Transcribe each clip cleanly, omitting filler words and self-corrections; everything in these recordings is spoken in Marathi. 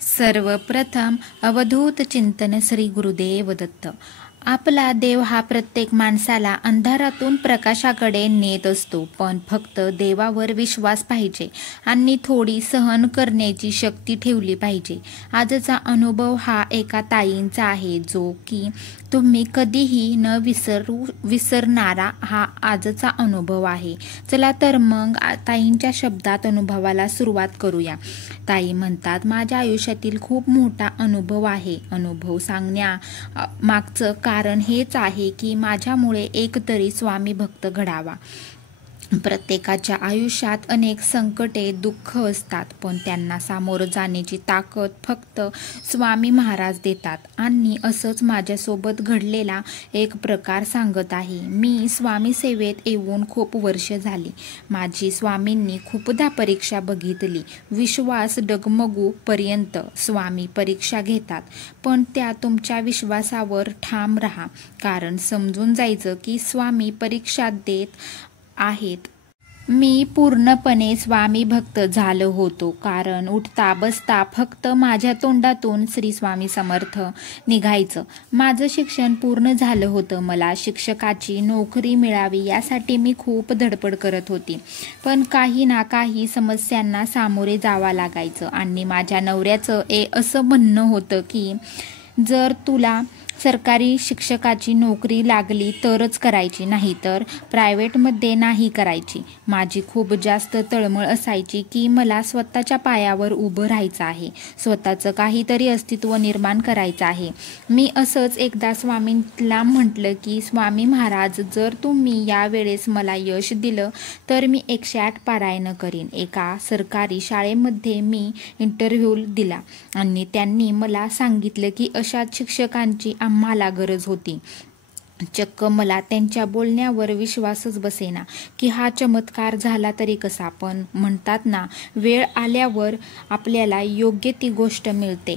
सर्वप्रथम अवधूत चिंतन श्री गुरुदेव दत्त. आपला देव हा प्रत्येक माणसाला अंधारातून प्रकाशाकडे नेत असतो, पण फक्त देवावर विश्वास पाहिजे आणि थोडी सहन करण्याची शक्ती ठेवली पाहिजे. आजचा अनुभव हा एका ताईंचा आहे, जो की तुम्ही कधीही न विसरणारा हा आजचा अनुभव आहे. चला तर मग ताईंच्या शब्दात अनुभवाला सुरुवात करूया. ताई म्हणतात, माझ्या आयुष्यातील खूप मोठा अनुभव आहे. अनुभव सांगण्या मागचं कारण हेच आहे की माझ्यामुळे एकतरी स्वामी भक्त घडावा. प्रत्येकाच्या आयुष्यात अनेक संकटे, दुःख असतात, पण त्यांना सामोरं जाण्याची ताकद फक्त स्वामी महाराज देतात. आणि असंच माझ्यासोबत घडलेला एक प्रकार सांगत आहे. मी स्वामी सेवेत येऊन खूप वर्ष झाली. माझी स्वामींनी खूपदा परीक्षा बघितली. विश्वास डगमगू पर्यंत स्वामी परीक्षा घेतात, पण त्या तुमच्या विश्वासावर ठाम राहा, कारण समजून जायचं की स्वामी परीक्षा देत आहेत. मी पूर्णपणे स्वामी भक्त झालो होतो, कारण उठता बसता फक्त माझ्या तोंडातून श्री स्वामी समर्थ निघायचं. माझं शिक्षण पूर्ण झालं होतं. मला शिक्षकाची नोकरी मिळावी यासाठी मी खूप धडपड करत होती, पण काही ना काही समस्यांना सामोरे जावं लागायचं. आणि माझ्या नवऱ्याचं असं म्हणणं होतं की जर तुला सरकारी शिक्षकाची नोकरी लागली तरच करायची, नाही तर प्रायव्हेटमध्ये नाही करायची. माझी खूप जास्त तळमळ असायची की मला स्वतःच्या पायावर उभं राहायचं आहे, स्वतःचं काहीतरी अस्तित्व निर्माण करायचं आहे. मी असंच एकदा स्वामींना म्हटलं की स्वामी महाराज, जर तुम्ही यावेळेस मला यश दिलं तर मी 108 पारायण करीन. एका सरकारी शाळेमध्ये मी इंटरव्ह्यू दिला आणि त्यांनी मला सांगितलं की अशाच शिक्षकांची आम्हाला गरज होती. चक्क मला त्यांच्या बोलण्यावर विश्वासच बसेना की हा चमत्कार झाला तरी कसा. पण म्हणतात ना, वेळ आल्यावर आपल्याला योग्य ती गोष्ट मिळते.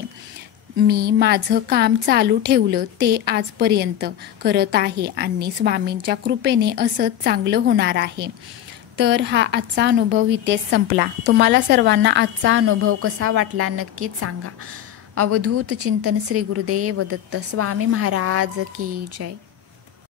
मी माझं काम चालू ठेवलं, ते आजपर्यंत करत आहे आणि स्वामींच्या कृपेने असंच चांगलं होणार आहे. तर हा आजचा अनुभव इथेच संपला. तुम्हाला सर्वांना आजचा अनुभव कसा वाटला नक्कीच सांगा. अवधूत चिंतन श्री गुरुदेव दत्त. स्वामी महाराज की जय.